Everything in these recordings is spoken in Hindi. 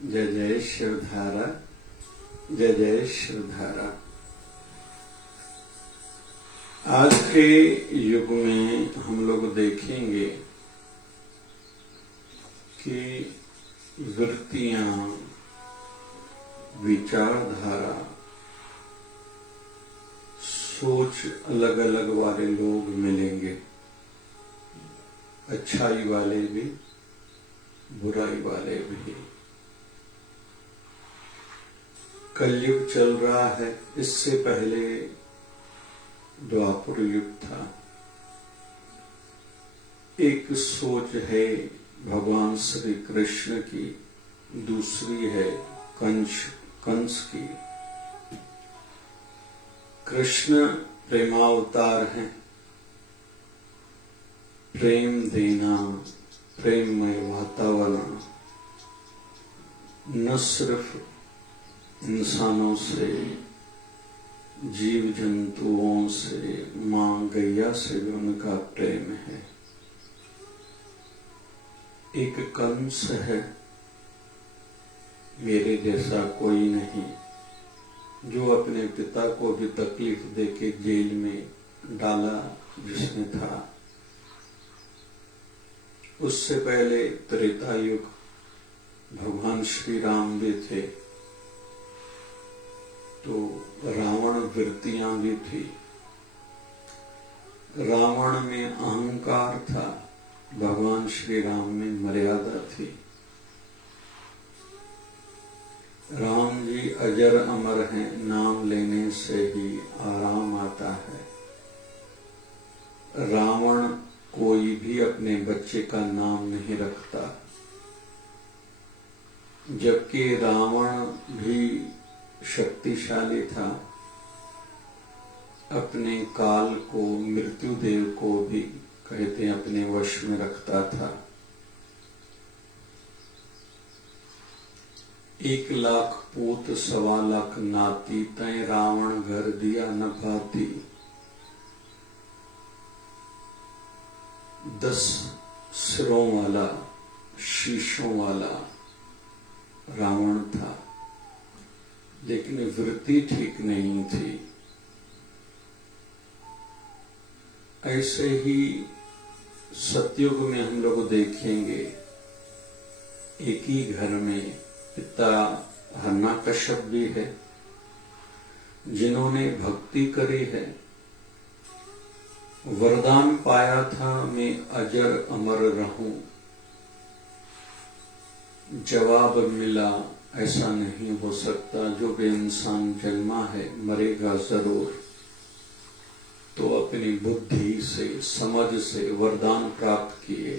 जय जय शिवधारा, जय जय शिवधारा। आज के युग में हम लोग देखेंगे कि वृत्तियां, विचारधारा, सोच अलग अलग वाले लोग मिलेंगे, अच्छाई वाले भी, बुराई वाले भी। कलयुग चल रहा है, इससे पहले द्वापर युग था। एक सोच है भगवान श्री कृष्ण की, दूसरी है कंस की। कृष्ण प्रेमावतार हैं, प्रेम देना, प्रेममय वातावरण न सिर्फ इंसानों से, जीव जंतुओं से, मां गैया से भी उनका प्रेम है। एक कंस है, मेरे जैसा कोई नहीं, जो अपने पिता को भी तकलीफ देके जेल में डाला जिसने था। उससे पहले त्रेता युग, भगवान श्री राम भी थे, तो रावण वृत्तियां भी थी। रावण में अहंकार था, भगवान श्री राम में मर्यादा थी। राम जी अजर अमर हैं, नाम लेने से ही आराम आता है। रावण कोई भी अपने बच्चे का नाम नहीं रखता, जबकि रावण भी शक्तिशाली था। अपने काल को, मृत्युदेव को भी कहते हैं अपने वश में रखता था। 1,00,000 पूत 1,25,00,000 नाती, तय रावण घर दिया न पाती। 10 सिरों वाला, शीशों वाला रावण था, लेकिन वृत्ति ठीक नहीं थी। ऐसे ही सतयुग में हम लोग देखेंगे, एक ही घर में पिता हिरण्यकश्यप भी है, जिन्होंने भक्ति करी है, वरदान पाया था मैं अजर अमर रहूं। जवाब मिला ऐसा नहीं हो सकता, जो भी इंसान जन्मा है मरेगा जरूर। तो अपनी बुद्धि से, समझ से वरदान प्राप्त किए,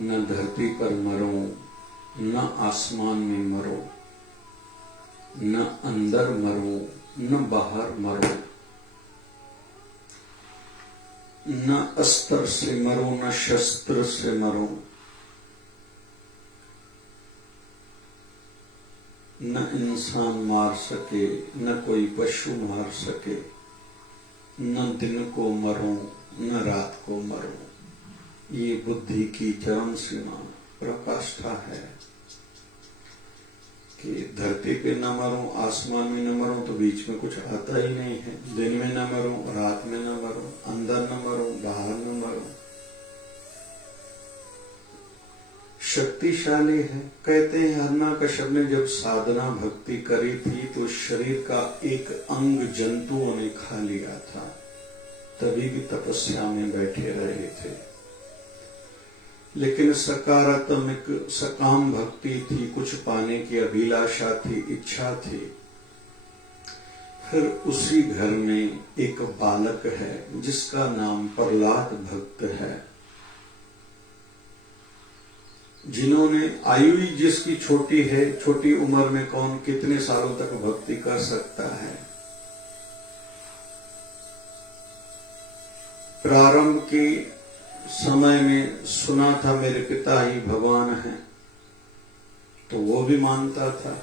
न धरती पर मरो, न आसमान में मरो, न अंदर मरो, न बाहर मरो, न अस्त्र से मरो, न शस्त्र से मरो, न इंसान मार सके, न कोई पशु मार सके, न दिन को मरो, न रात को मरो। ये बुद्धि की चरम सीमा प्रकाष्ठा है कि धरती पे न मरो, आसमान में न मरो, तो बीच में कुछ आता ही नहीं है। दिन में न मरो, रात में न मरो, अंदर न मरो, बाहर न मरो। शक्तिशाली है। कहते हैं हिरण्यकश्यप ने जब साधना भक्ति करी थी तो शरीर का एक अंग जंतुओं ने खा लिया था, तभी भी तपस्या में बैठे रहे थे। लेकिन सकारात्मक सकाम भक्ति थी, कुछ पाने की अभिलाषा थी, इच्छा थी। फिर उसी घर में एक बालक है जिसका नाम प्रहलाद भक्त है, जिन्होंने, आयु ही जिसकी छोटी है, छोटी उम्र में कौन कितने सालों तक भक्ति कर सकता है। प्रारंभ के समय में सुना था मेरे पिता ही भगवान हैं, तो वो भी मानता था,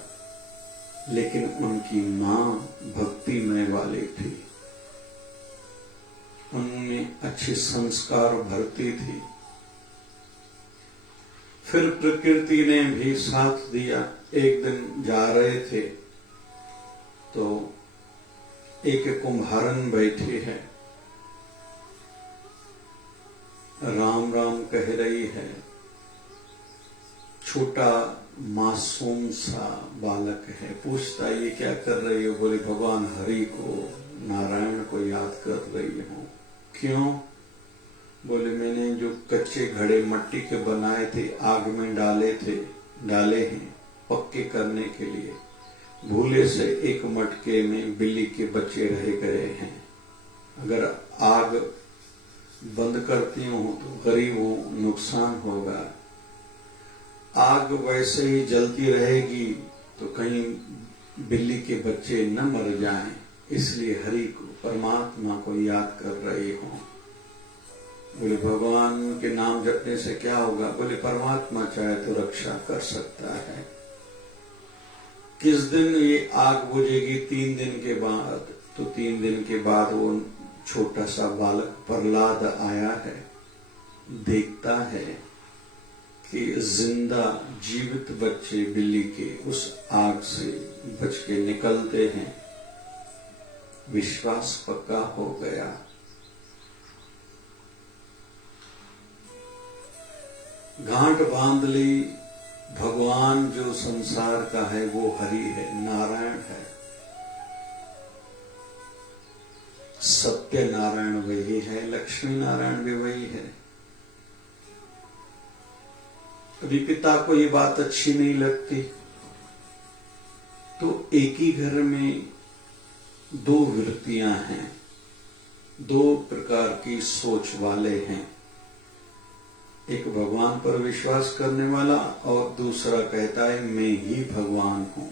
लेकिन उनकी मां भक्तिमय वाली थी, उनमें अच्छे संस्कार भरती थी। फिर प्रकृति ने भी साथ दिया। एक दिन जा रहे थे तो एक कुम्हारन बैठी है, राम राम कह रही है। छोटा मासूम सा बालक है, पूछता ये क्या कर रही हो? बोले भगवान हरि को, नारायण को याद कर रही हूं। क्यों? बोले मैंने जो कच्चे घड़े मिट्टी के बनाए थे, आग में डाले हैं पक्के करने के लिए, भूले से एक मटके में बिल्ली के बच्चे रह गए हैं। अगर आग बंद करती हूं तो गरीबों नुकसान होगा। आग वैसे ही जलती रहेगी तो कहीं बिल्ली के बच्चे न मर जाएं, इसलिए हरि को, परमात्मा को याद कर रही हूं। बोले भगवान के नाम जपने से क्या होगा? बोले परमात्मा चाहे तो रक्षा कर सकता है। किस दिन ये आग बुझेगी? 3 दिन के बाद। तो 3 दिन के बाद वो छोटा सा बालक प्रहलाद आया है, देखता है कि जिंदा जीवित बच्चे बिल्ली के उस आग से बच के निकलते हैं। विश्वास पक्का हो गया। गांठ बांध ली। भगवान जो संसार का है वो हरि है, नारायण है। सत्य नारायण वही है, लक्ष्मी नारायण भी वही है। कभी पिता को ये बात अच्छी नहीं लगती तो एक ही घर में 2 वृत्तियां हैं, 2 प्रकार की सोच वाले हैं। एक भगवान पर विश्वास करने वाला और दूसरा कहता है मैं ही भगवान हूं।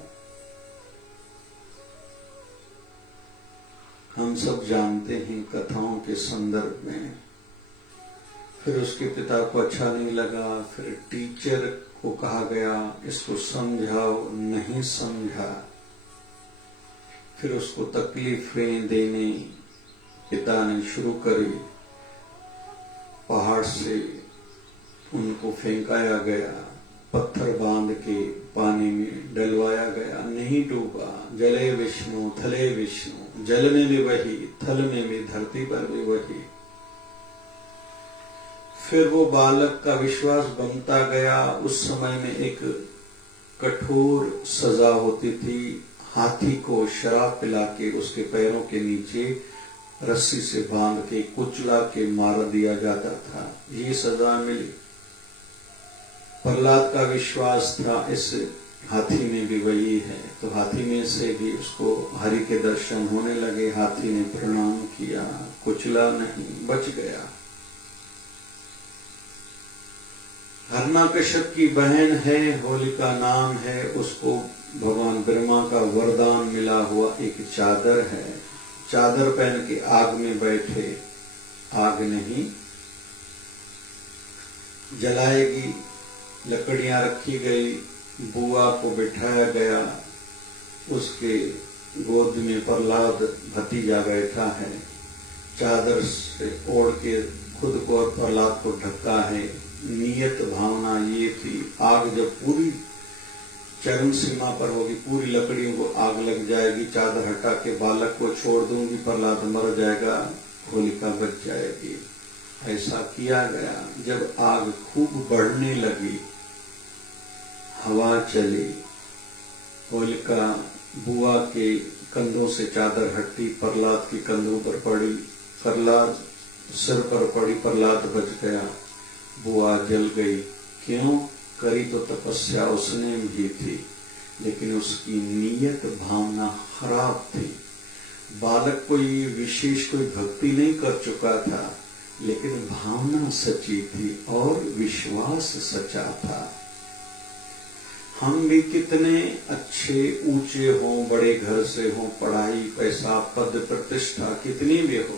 हम सब जानते हैं कथाओं के संदर्भ में। फिर उसके पिता को अच्छा नहीं लगा, फिर टीचर को कहा गया इसको समझाओ, नहीं समझा। फिर उसको तकलीफें देने पिता ने शुरू करी। पहाड़ से उनको फेंकाया गया, पत्थर बांध के पानी में डलवाया गया, नहीं डूबा। जले विष्णु थले विष्णु, जल में भी वही, थल में भी, धरती पर भी वही। फिर वो बालक का विश्वास बनता गया। उस समय में एक कठोर सजा होती थी, हाथी को शराब पिला के उसके पैरों के नीचे रस्सी से बांध के कुचला के मार दिया जाता था। ये सजा मिली। प्रहलाद का विश्वास था इस हाथी में भी वही है, तो हाथी में से भी उसको हरि के दर्शन होने लगे। हाथी ने प्रणाम किया, कुचला नहीं, बच गया। हिरण्यकश्यप की बहन है, होलिका नाम है, उसको भगवान ब्रह्मा का वरदान मिला हुआ एक चादर है। चादर पहन के आग में बैठे, आग नहीं जलाएगी। लकड़ियां रखी गई, बुआ को बिठाया गया, उसके गोद में प्रहलाद भतीजा बैठा है। चादर से ओढ़ के खुद को और प्रहलाद को ढका है। नियत भावना ये थी, आग जब पूरी चरम सीमा पर होगी, पूरी लकड़ियों को आग लग जाएगी, चादर हटा के बालक को छोड़ दूंगी, प्रहलाद मर जाएगा, होलिका बच जाएगी। ऐसा किया गया। जब आग खूब बढ़ने लगी, हवा चली, होलिका बुआ के कंधों से चादर हटी, प्रहलाद के कंधों पर पड़ी, प्रहलाद सिर पर पड़ी, प्रहलाद बच गया, बुआ जल गई। क्यों? करी तो तपस्या उसने भी थी, लेकिन उसकी नीयत भावना खराब थी। बालक कोई विशेष कोई भक्ति नहीं कर चुका था, लेकिन भावना सच्ची थी और विश्वास सच्चा था। हम भी कितने अच्छे ऊंचे हों, बड़े घर से हों, पढ़ाई पैसा पद प्रतिष्ठा कितनी भी हो,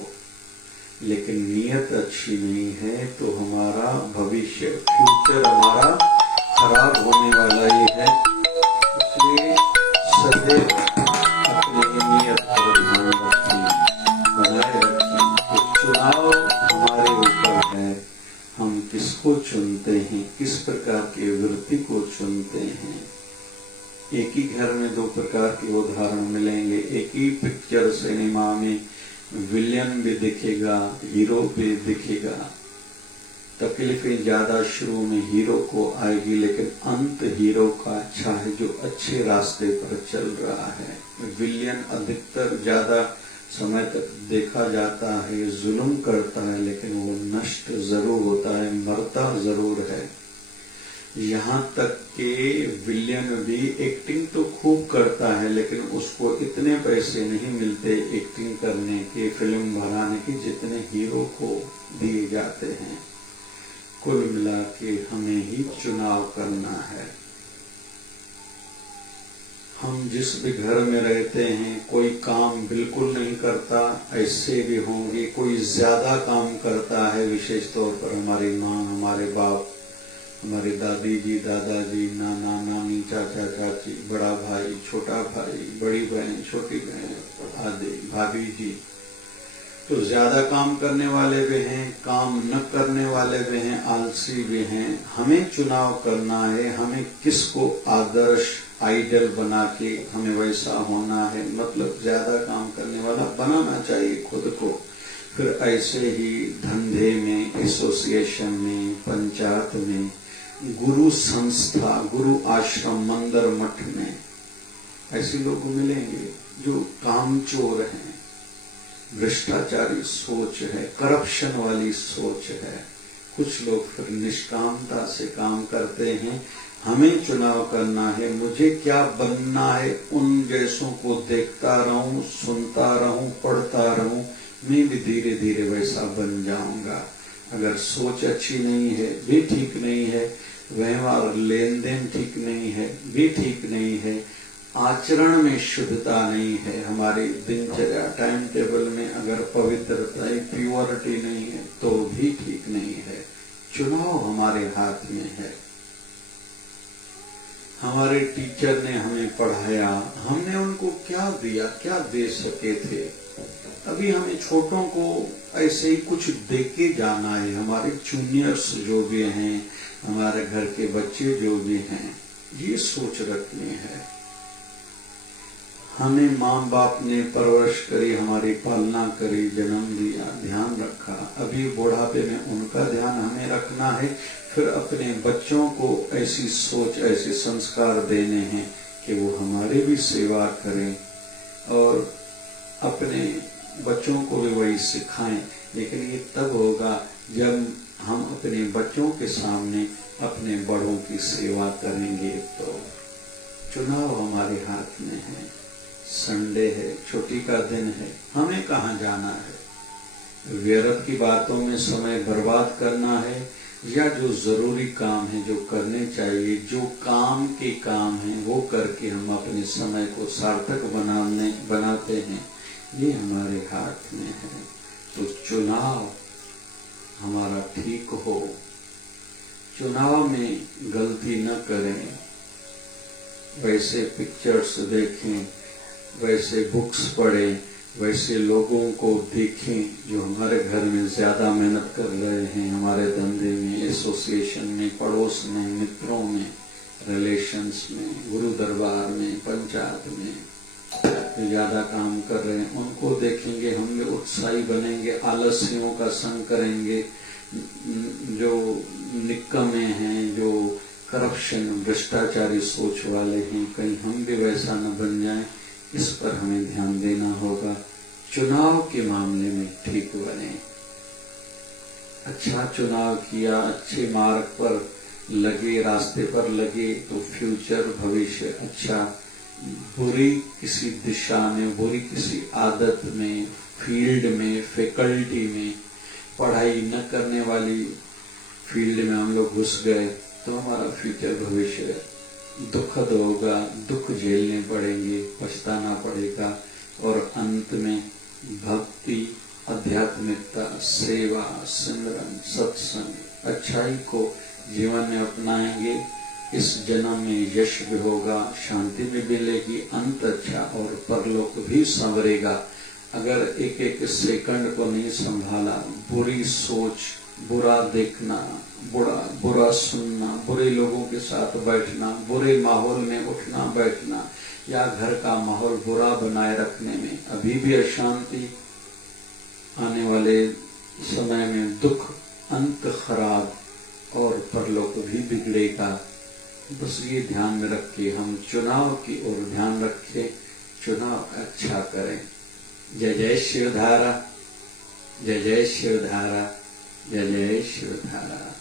लेकिन नियत अच्छी नहीं है तो हमारा भविष्य, फ्यूचर हमारा खराब होने वाला ही है। इसलिए सदैव अपनी नियत पर ध्यान रखें, बनाए रखें। तो चुनाव हमारे ऊपर है, हम किसको चुनते हैं, किस प्रकार के एक ही घर में दो प्रकार के उदाहरण मिलेंगे। एक ही पिक्चर सिनेमा में विलेन भी दिखेगा, हीरो भी दिखेगा। तकलीफें ज्यादा शुरू में हीरो को आएगी, लेकिन अंत हीरो का अच्छा है जो अच्छे रास्ते पर चल रहा है। विलेन अधिकतर ज्यादा समय तक देखा जाता है जुल्म करता है, लेकिन वो नष्ट जरूर होता है, मरता जरूर है। यहाँ तक कि विलियन भी एक्टिंग तो खूब करता है, लेकिन उसको इतने पैसे नहीं मिलते एक्टिंग करने के, फिल्म बनाने के, जितने हीरो को दिए जाते हैं। कुल मिला के हमें ही चुनाव करना है। हम जिस भी घर में रहते हैं, कोई काम बिल्कुल नहीं करता, ऐसे भी होंगे। कोई ज्यादा काम करता है, विशेष तौर पर हमारी माँ, हमारे बाप, हमारे दादी जी, दादाजी, नाना नानी, चाचा चाची, बड़ा भाई, छोटा भाई, बड़ी बहन, छोटी बहन आदि, भाभी जी। तो ज्यादा काम करने वाले भी हैं, काम न करने वाले भी हैं, आलसी भी हैं। हमें चुनाव करना है, हमें किसको आदर्श आइडल बना के हमें वैसा होना है। मतलब ज्यादा काम करने वाला बनाना चाहिए खुद को। फिर ऐसे ही धंधे में, एसोसिएशन में, पंचायत में, गुरु संस्था, गुरु आश्रम, मंदिर, मठ में ऐसे लोग मिलेंगे जो कामचोर हैं, भ्रष्टाचारी सोच है, करप्शन वाली सोच है। कुछ लोग फिर निष्कामता से काम करते हैं। हमें चुनाव करना है, मुझे क्या बनना है। उन जैसों को देखता रहूं, सुनता रहूं, पढ़ता रहूं, मैं भी धीरे धीरे वैसा बन जाऊंगा। अगर सोच अच्छी नहीं है, भी ठीक नहीं है, व्यवहार लेन देन ठीक नहीं है, भी ठीक नहीं है, आचरण में शुद्धता नहीं है, हमारी दिनचर्या टाइम टेबल में अगर पवित्रता, प्योरिटी नहीं है, तो भी ठीक नहीं है। चुनाव हमारे हाथ में है। हमारे टीचर ने हमें पढ़ाया, हमने उनको क्या दिया, क्या दे सके थे। अभी हमें छोटों को ऐसे ही कुछ दे के जाना है। हमारे जूनियर्स जो भी हैं, हमारे घर के बच्चे जो भी हैं, ये सोच रखनी है। हमें माँ बाप ने परवरिश करी, हमारी पालना करी, जन्म दिया, ध्यान रखा। अभी बुढ़ापे में उनका ध्यान हमें रखना है। फिर अपने बच्चों को ऐसी सोच, ऐसे संस्कार देने हैं कि वो हमारी भी सेवा करें और अपने बच्चों को भी वही सिखाएं। लेकिन ये तब होगा जब हम अपने बच्चों के सामने अपने बड़ों की सेवा करेंगे। तो चुनाव हमारे हाथ में है। संडे है, छुट्टी का दिन है, हमें कहाँ जाना है। व्यर्थ की बातों में समय बर्बाद करना है या जो जरूरी काम है, जो करने चाहिए, जो काम के काम है, वो करके हम अपने समय को सार्थक बनाते हैं, ये हमारे हाथ में है। तो चुनाव हमारा ठीक हो, चुनाव में गलती न करें। वैसे पिक्चर्स देखें, वैसे बुक्स पढ़ें, वैसे लोगों को देखें जो हमारे घर में ज्यादा मेहनत कर रहे हैं, हमारे धंधे में, एसोसिएशन में, पड़ोस में, मित्रों में, रिलेशंस में, गुरु दरबार में, पंचायत में ज्यादा काम कर रहे हैं। उनको देखेंगे, हम भी उत्साही बनेंगे, आलस्यों का संग करेंगे। जो निकम्मे हैं, जो करप्शन, भ्रष्टाचारी सोच वाले हैं, कहीं हम भी वैसा न बन जाएं, इस पर हमें ध्यान देना होगा। चुनाव के मामले में ठीक बने, अच्छा चुनाव किया, अच्छे मार्ग पर लगे, रास्ते पर लगे तो फ्यूचर, भविष्य अच्छा। बुरी किसी दिशा में, बुरी किसी आदत में, फील्ड में, फैकल्टी में, पढ़ाई न करने वाली फील्ड में हम लोग घुस गए तो हमारा फ्यूचर, भविष्य दुखद होगा, दुख झेलने पड़ेंगे, पछताना पड़ेगा। और अंत में भक्ति, आध्यात्मिकता, सेवा, सिमरन, सत्संग, अच्छाई को जीवन में अपनाएंगे। इस जन्म में यश भी होगा, शांति भी मिलेगी, अंत अच्छा और परलोक भी संवरेगा। अगर एक एक सेकंड को नहीं संभाला, बुरी सोच, बुरा देखना, बुरा सुनना, बुरे लोगों के साथ बैठना, बुरे माहौल में उठना बैठना, या घर का माहौल बुरा बनाए रखने में अभी भी अशांति, आने वाले समय में दुख, अंत खराब और परलोक भी बिगड़ेगा। बस ये ध्यान में रख के हम चुनाव की ओर ध्यान रखें, चुनाव अच्छा करें। जय जय शिवधारा, जय जय शिवधारा, जय जय शिवधारा।